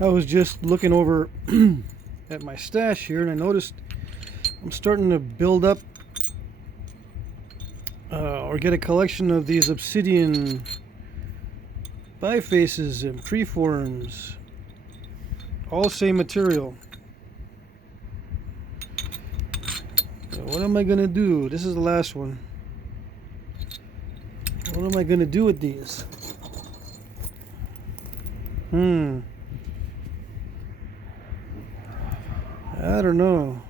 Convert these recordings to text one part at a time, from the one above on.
I was just looking over at my stash here, and I noticed I'm starting to build up or get a collection of these obsidian bifaces and preforms, all same material. So what am I gonna do? This is the last one. What am I gonna do with these? I don't know.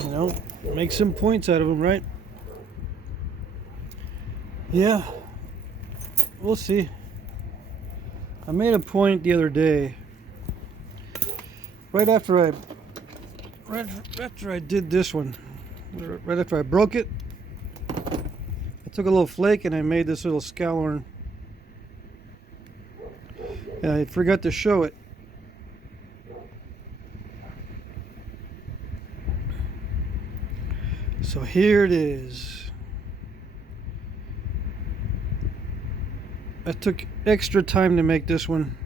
You know, make some points out of them, right? Yeah, we'll see. I made a point the other day, right after I did this one, right after I broke it, I took a little flake and I made this little scalorn, and I forgot to show it. So here it is. I took extra time to make this one.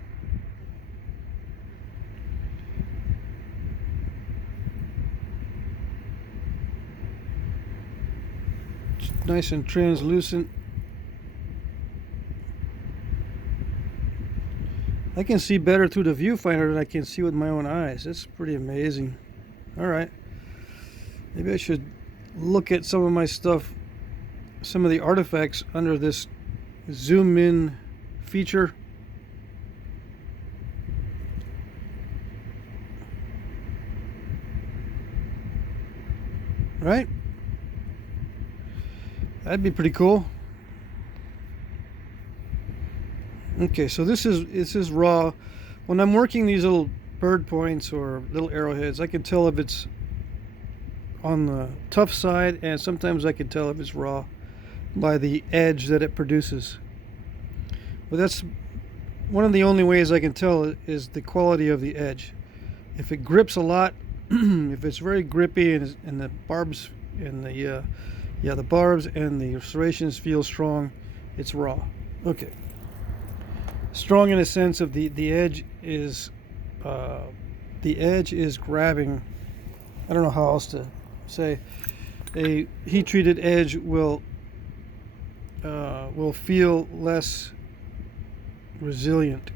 It's nice and translucent. I can see better through the viewfinder than I can see with my own eyes. It's pretty amazing. Alright. Maybe I should look at some of my stuff, some of the artifacts under this zoom in feature. Right? That'd be pretty cool. Okay, so this is raw. When I'm working these little bird points or little arrowheads, I can tell if it's on the tough side, and sometimes I can tell if it's raw by the edge that it produces. But that's one of the only ways I can tell is the quality of the edge. If it grips a lot, if it's very grippy and the barbs and the barbs and the serrations feel strong, it's raw. Okay. Strong in a sense of the edge is grabbing. I don't know how else to say. A heat-treated edge will feel less resilient.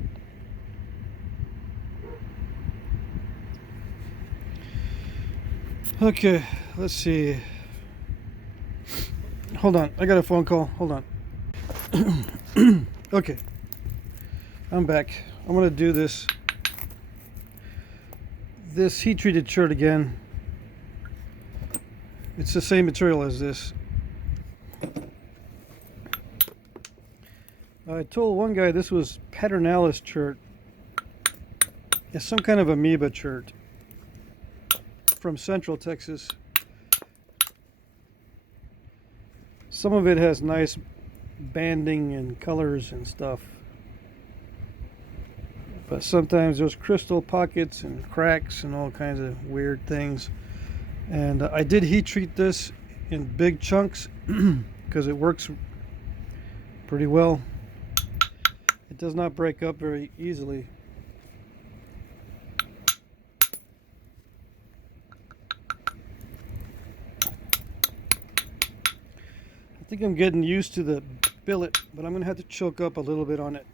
Okay, let's see. Hold on, I got a phone call. Hold on. Okay, I'm back. I'm gonna do this heat-treated shirt again. It's the same material as this. I told one guy this was patternalis shirt. It's some kind of amoeba shirt from Central Texas. Some of it has nice banding and colors and stuff, but sometimes there's crystal pockets and cracks and all kinds of weird things. And I did heat treat this in big chunks because it works pretty well. It does not break up very easily. I think I'm getting used to the billet, but I'm going to have to choke up a little bit on it.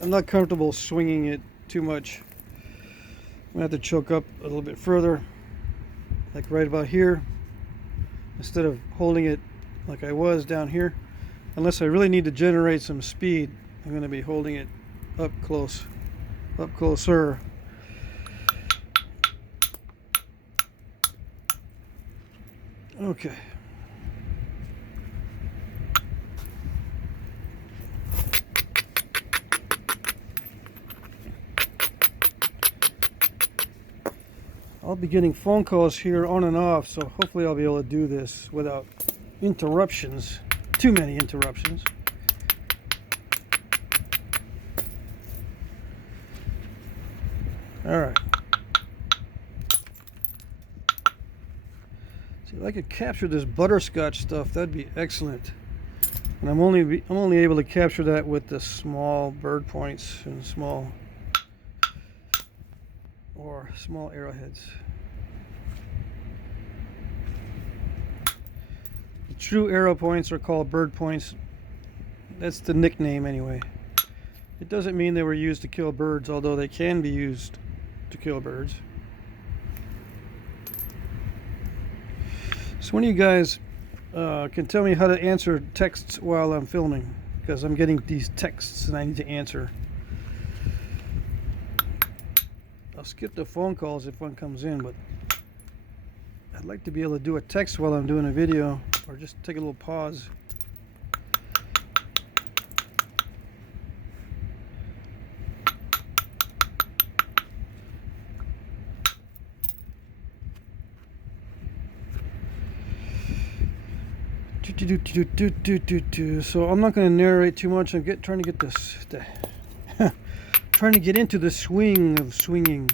I'm not comfortable swinging it too much. I'm going to have to choke up a little bit further, like right about here, instead of holding it like I was down here. Unless I really need to generate some speed, I'm going to be holding it up closer. Okay. I'll be getting phone calls here on and off, so hopefully I'll be able to do this without interruptions, too many interruptions. All right. See, if I could capture this butterscotch stuff, that'd be excellent. And I'm only able to capture that with the small bird points and small arrowheads. The true arrow points are called bird points. That's the nickname anyway. It doesn't mean they were used to kill birds, although they can be used to kill birds. So one of you guys can tell me how to answer texts while I'm filming, because I'm getting these texts and I need to answer. I'll skip the phone calls if one comes in, but I'd like to be able to do a text while I'm doing a video, or just take a little pause. So I'm not going to narrate too much. I'm trying to get this, trying to get into the swing of swinging.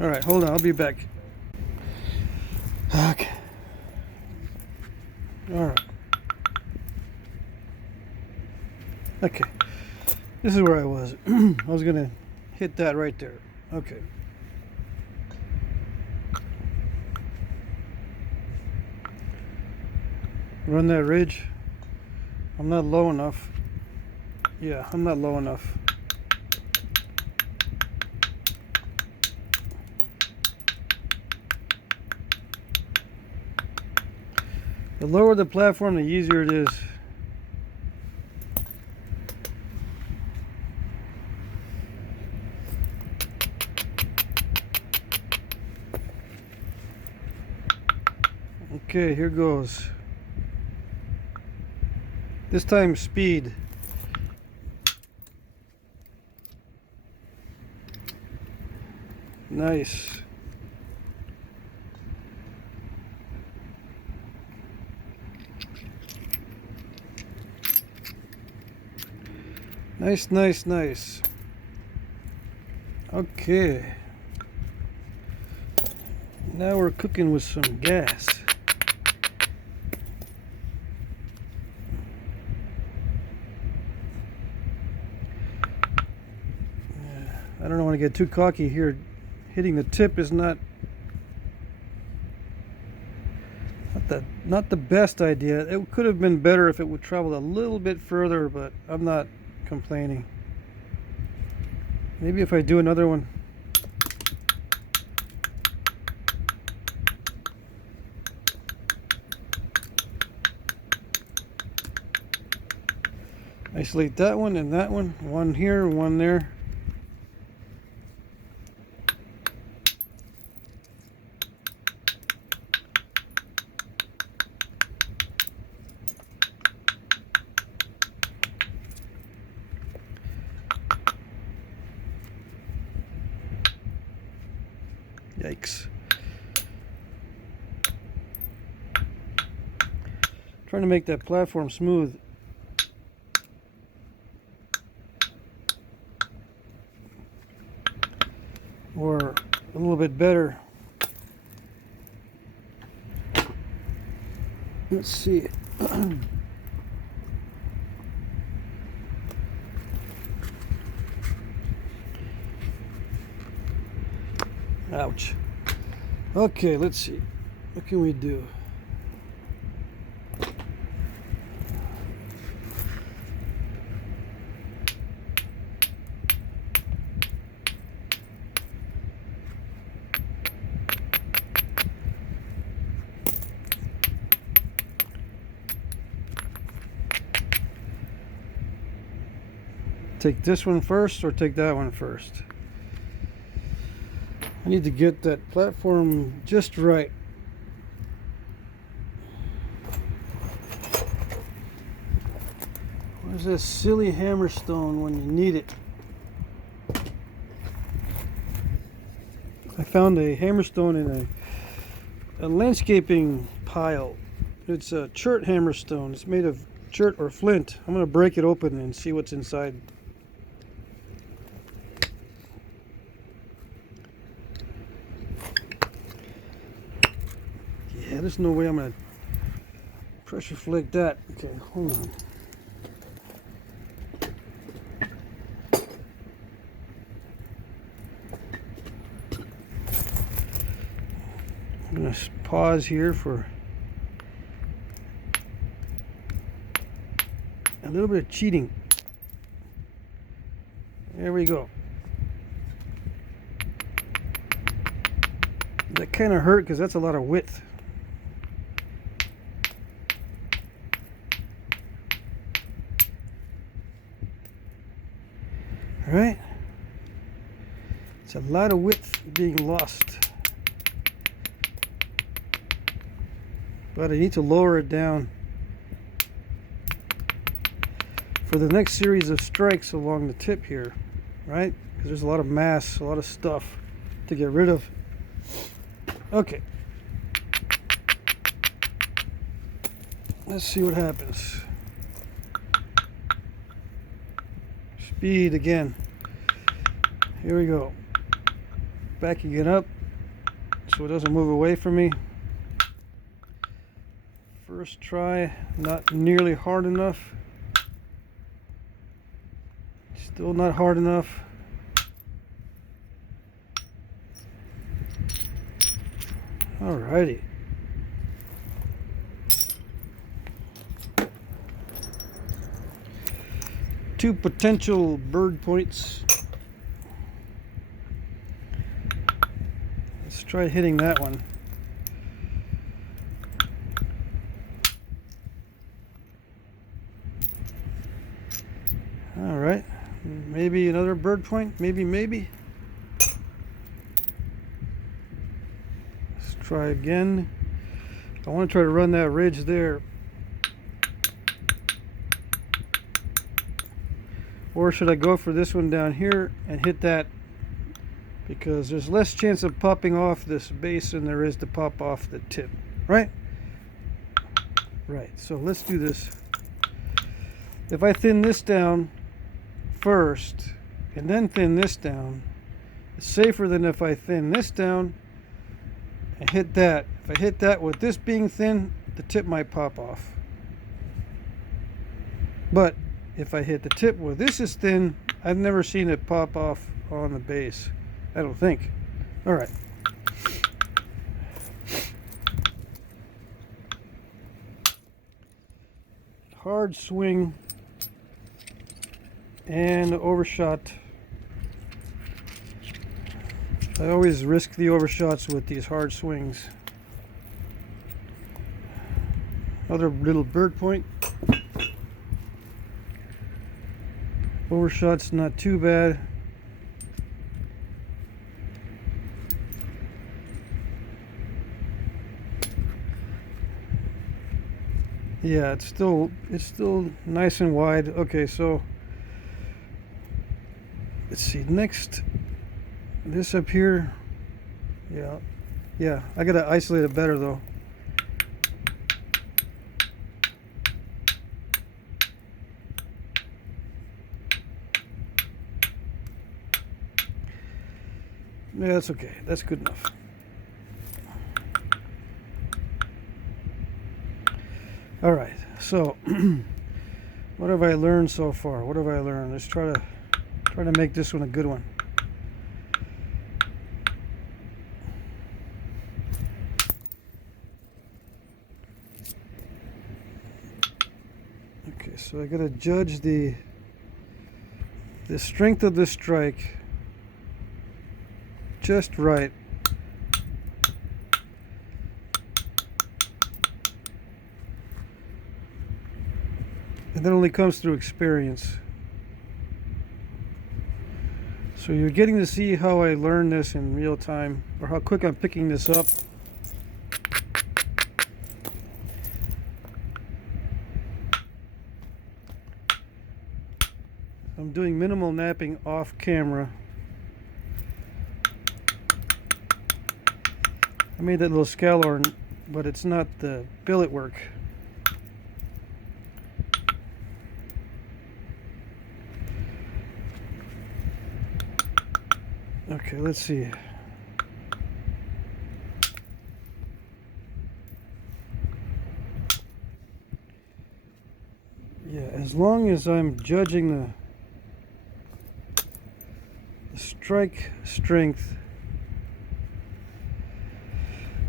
All right, hold on, I'll be back. Okay. All right. Okay. This is where I was. I was going to hit that right there. Okay. Run that ridge. I'm not low enough. Yeah, I'm not low enough. The lower the platform, the easier it is. Okay, here goes. This time speed. Nice. Nice, nice, nice. Okay. Now we're cooking with some gas. I don't want to get too cocky here. Hitting the tip is not the best idea. It could have been better if it would travel a little bit further, but I'm not complaining. Maybe if I do another one. Isolate that one and that one. One here, one there. Yikes. Trying to make that platform smooth. Or a little bit better. Let's see. Ouch. Okay, let's see. What can we do? Take this one first or take that one first? I need to get that platform just right. Where's this silly hammerstone when you need it? I found a hammerstone in a landscaping pile. It's a chert hammerstone. It's made of chert or flint. I'm going to break it open and see what's inside. Yeah, there's no way I'm going to pressure flake that. Okay, hold on. I'm going to pause here for a little bit of cheating. There we go. That kind of hurt because that's a lot of width. All right. It's a lot of width being lost. But I need to lower it down for the next series of strikes along the tip here, right? Because there's a lot of mass, a lot of stuff to get rid of. Okay. Let's see what happens. Speed again. Here we go. Backing it up so it doesn't move away from me. First try, not nearly hard enough. Still not hard enough. Alrighty. Two potential bird points. Let's try hitting that one. All right, maybe another bird point, maybe. Let's try again. I want to try to run that ridge there. Or should I go for this one down here and hit that? Because there's less chance of popping off this base than there is to pop off the tip, right? Right, so let's do this. If I thin this down first and then thin this down, it's safer than if I thin this down and hit that. If I hit that with this being thin, the tip might pop off. But if I hit the tip where this is thin, I've never seen it pop off on the base. I don't think. All right. Hard swing and overshot. I always risk the overshots with these hard swings. Another little bird point. Overshot's not too bad. Yeah, it's still nice and wide. Okay, so let's see. Next, this up here. Yeah. I gotta isolate it better though. Yeah, that's okay. That's good enough. All right. So, what have I learned so far? What have I learned? Let's try to make this one a good one. Okay, so I gotta judge the strength of the strike just right. And that only comes through experience. So you're getting to see how I learn this in real time, or how quick I'm picking this up. I'm doing minimal napping off camera. I made that little scalor, but it's not the billet work. Okay, let's see. Yeah, as long as I'm judging the strike strength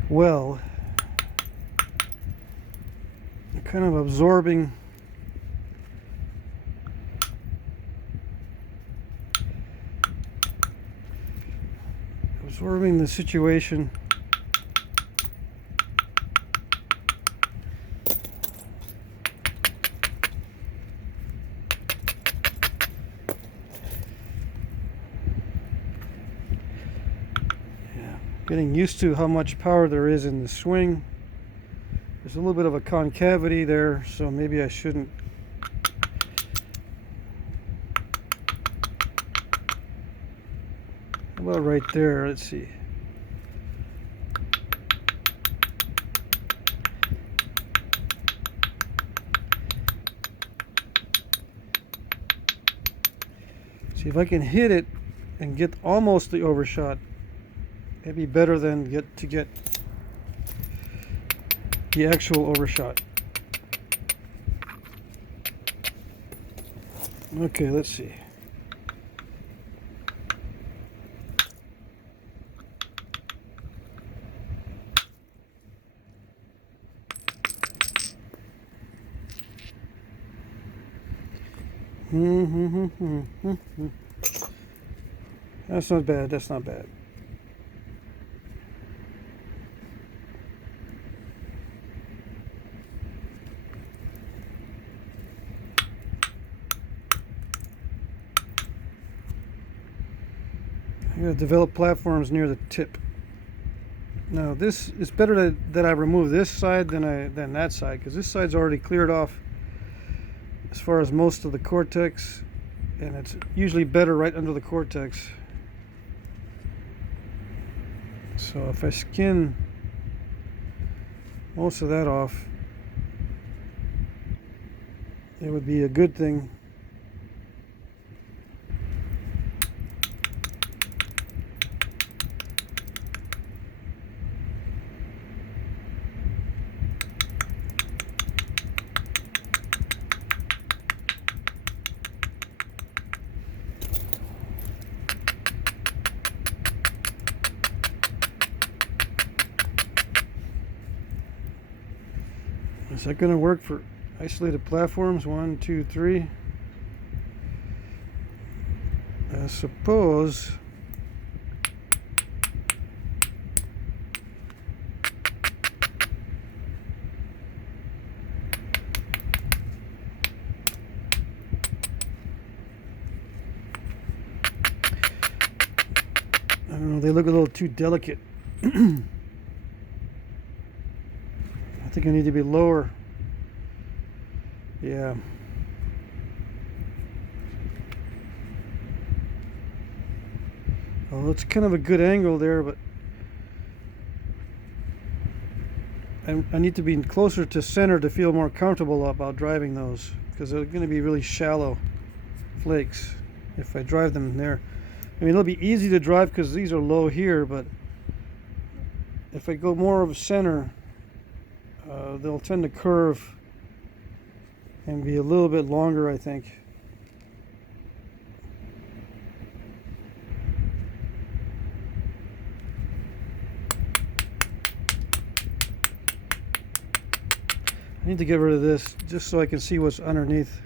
well, I'm kind of absorbing the situation. Yeah, getting used to how much power there is in the swing. There's a little bit of a concavity there, so maybe I shouldn't. How about right there? Let's see. See if I can hit it and get almost the overshot. It'd be better than get the actual overshot. Okay, let's see. That's not bad. That's not bad. I gotta develop platforms near the tip. Now this is better that I remove this side than that side, because this side's already cleared off as far as most of the cortex, and it's usually better right under the cortex. So if I skin most of that off, it would be a good thing. Is that going to work for isolated platforms? 1, 2, 3. I suppose. I don't know, they look a little too delicate. I think I need to be lower. Yeah. Well, it's kind of a good angle there, but I need to be closer to center to feel more comfortable about driving those, because they're going to be really shallow flakes if I drive them there. I mean, it'll be easy to drive because these are low here, but if I go more of a center, they'll tend to curve and be a little bit longer, I think. I need to get rid of this just so I can see what's underneath.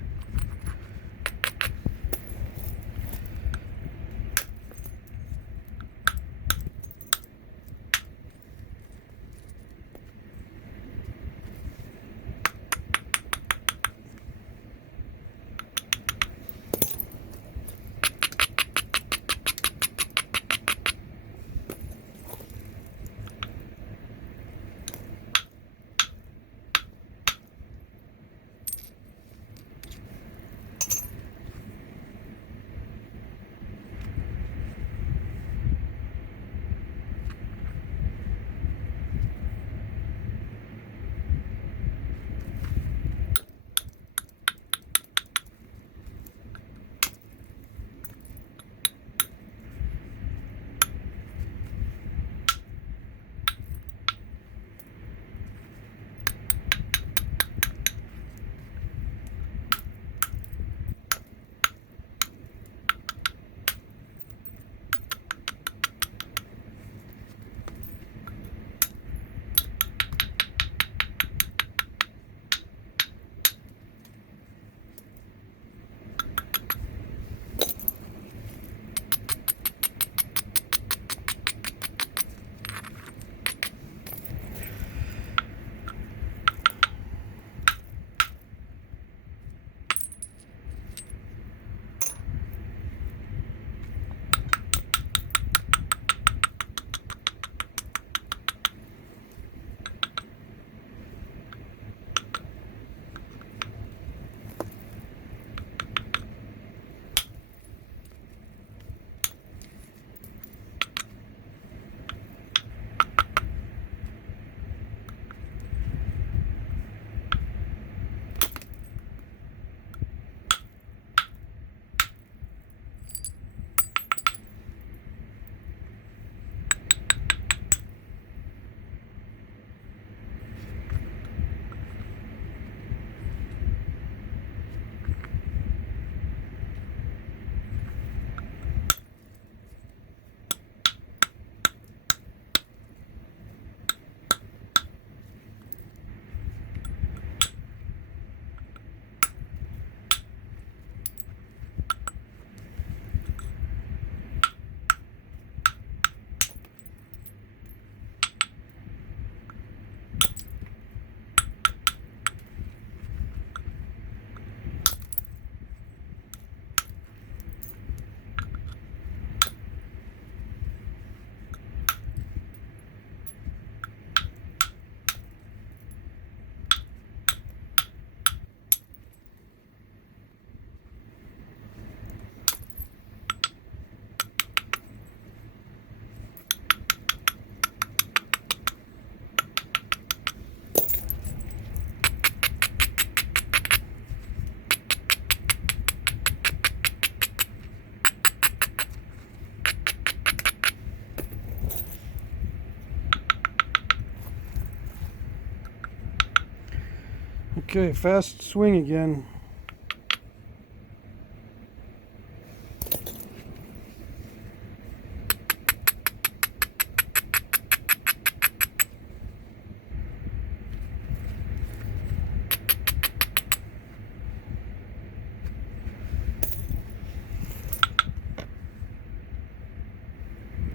Okay, fast swing again.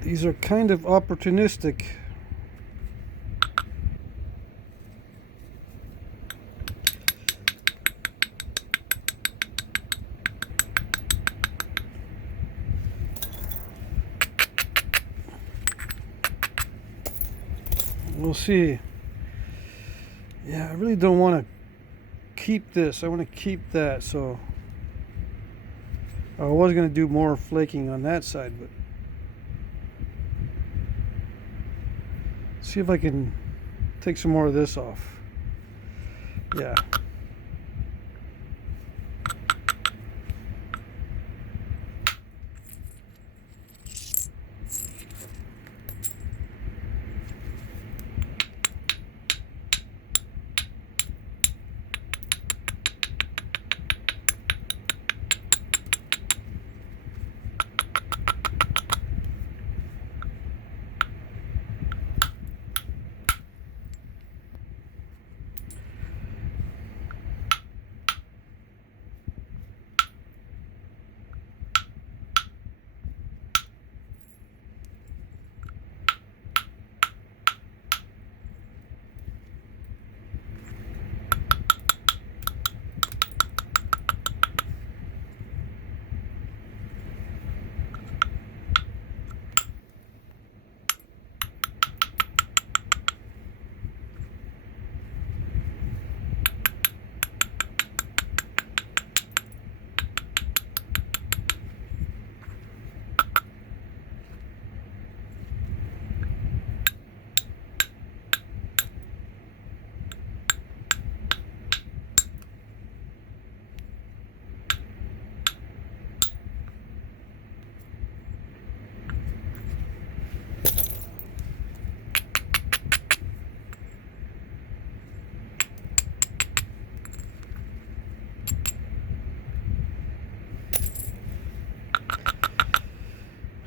These are kind of opportunistic. We'll see. Yeah, I really don't want to keep this. I want to keep that. So I was going to do more flaking on that side, but see if I can take some more of this off. Yeah.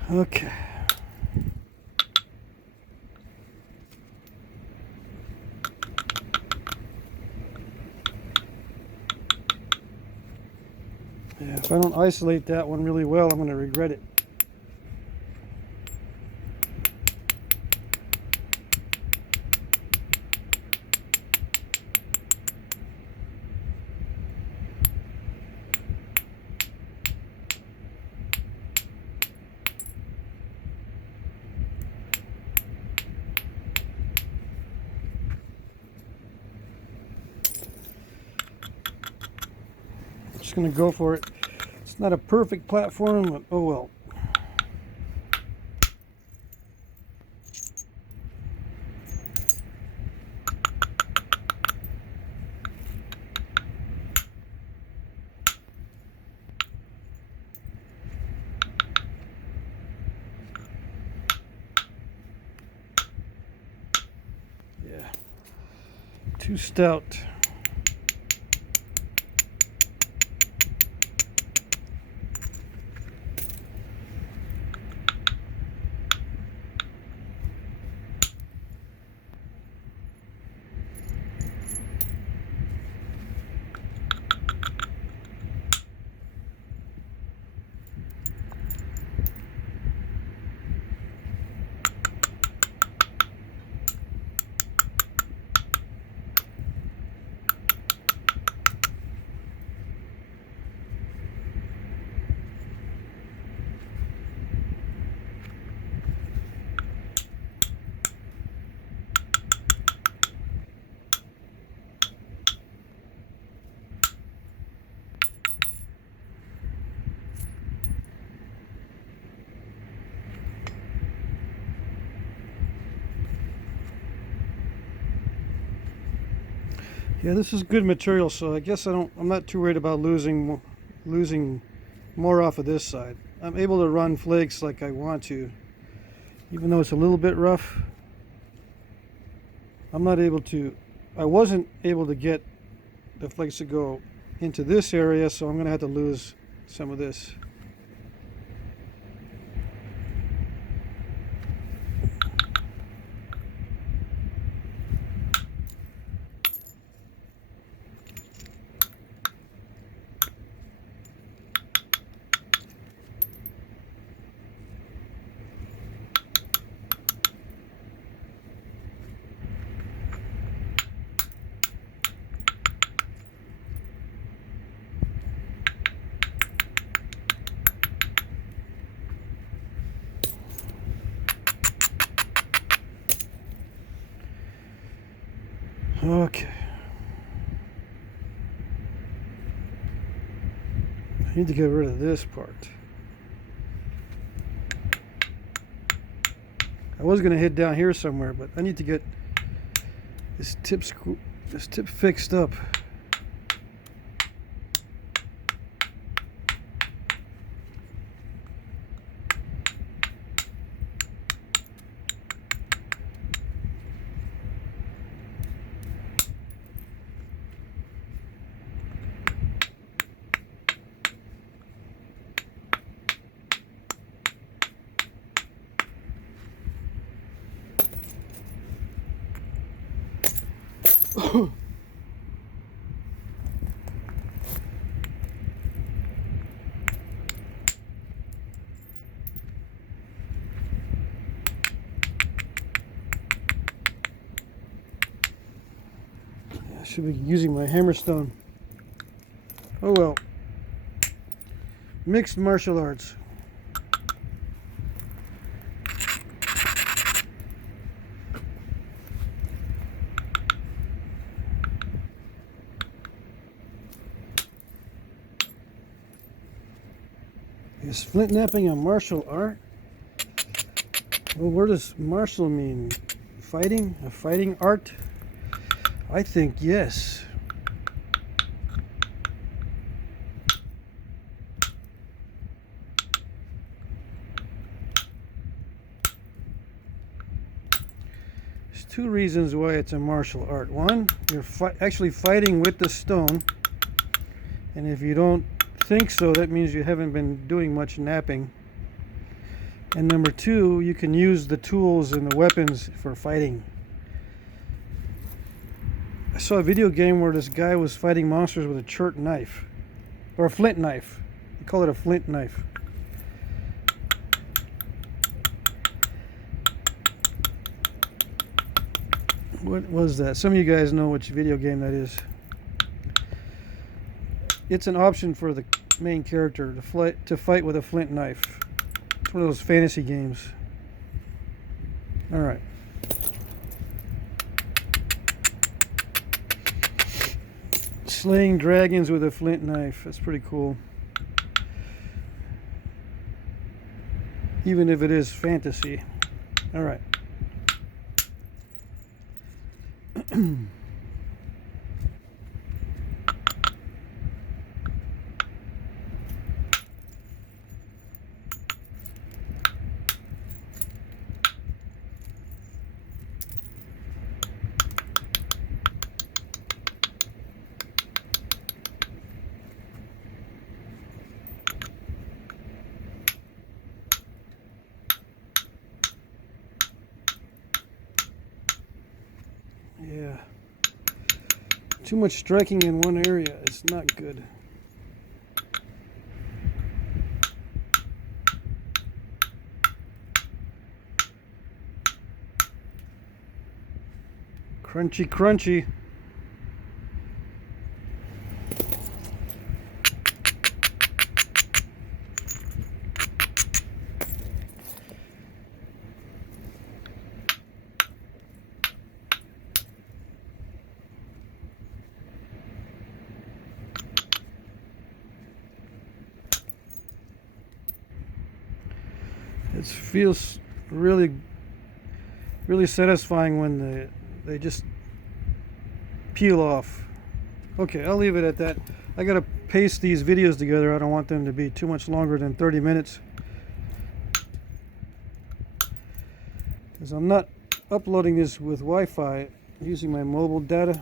Okay. Yeah, if I don't isolate that one really well, I'm going to regret it. Just going to go for it. It's not a perfect platform, but oh well. Yeah, too stout. Yeah, this is good material, so I guess I'm not too worried about losing more off of this side. I'm able to run flakes like I want to, even though it's a little bit rough. I wasn't able to get the flakes to go into this area, so I'm going to have to lose some of this. Okay. I need to get rid of this part. I was going to hit down here somewhere, but I need to get this tip fixed up. I should be using my hammerstone. Oh well. Mixed martial arts. Is flint knapping a martial art? Well, where does martial mean? Fighting? A fighting art? I think yes. There's two reasons why it's a martial art. One, you're actually fighting with the stone, and if you don't think so, that means you haven't been doing much knapping. And number two, you can use the tools and the weapons for fighting. I saw a video game where this guy was fighting monsters with a chert knife, or a flint knife. They call it a flint knife. What was that? Some of you guys know which video game that is. It's an option for the main character to fight with a flint knife. It's one of those fantasy games. Alright. Slaying dragons with a flint knife. That's pretty cool. Even if it is fantasy. Alright. Yeah. Too much striking in one area is not good. Crunchy, crunchy. It feels really satisfying when they just peel off. Okay, I'll leave it at that. I gotta paste these videos together. I don't want them to be too much longer than 30 minutes. Because I'm not uploading this with Wi-Fi, I'm using my mobile data.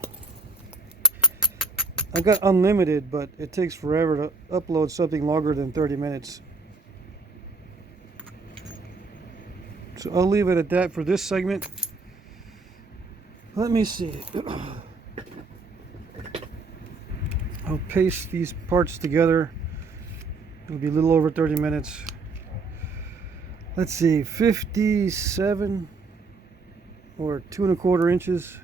I got unlimited, but it takes forever to upload something longer than 30 minutes. So I'll leave it at that for this segment. Let me see. I'll paste these parts together. It'll be a little over 30 minutes. Let's see, 57 or 2¼ inches.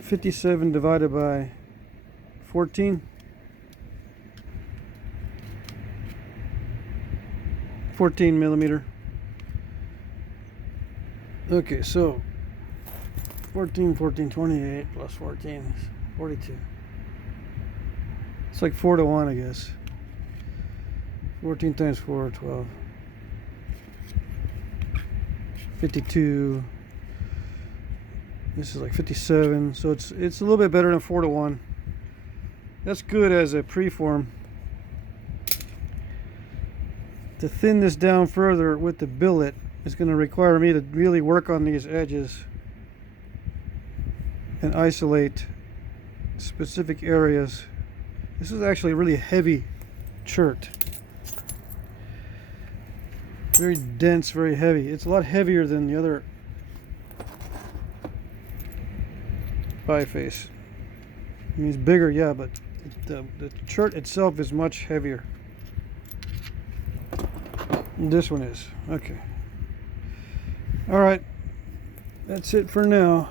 57 divided by 14. 14 millimeter. Okay, so 14, 28 plus 14 is 42. It's like 4 to 1, I guess. 14 times 4, 12. 52. This is like 57, so it's a little bit better than 4 to 1. That's good as a preform. To thin this down further with the billet is going to require me to really work on these edges and isolate specific areas. This is actually a really heavy chert. Very dense, very heavy. It's a lot heavier than the other biface. I mean, it's bigger, yeah, but the chert itself is much heavier. This one is. Okay. All right. That's it for now.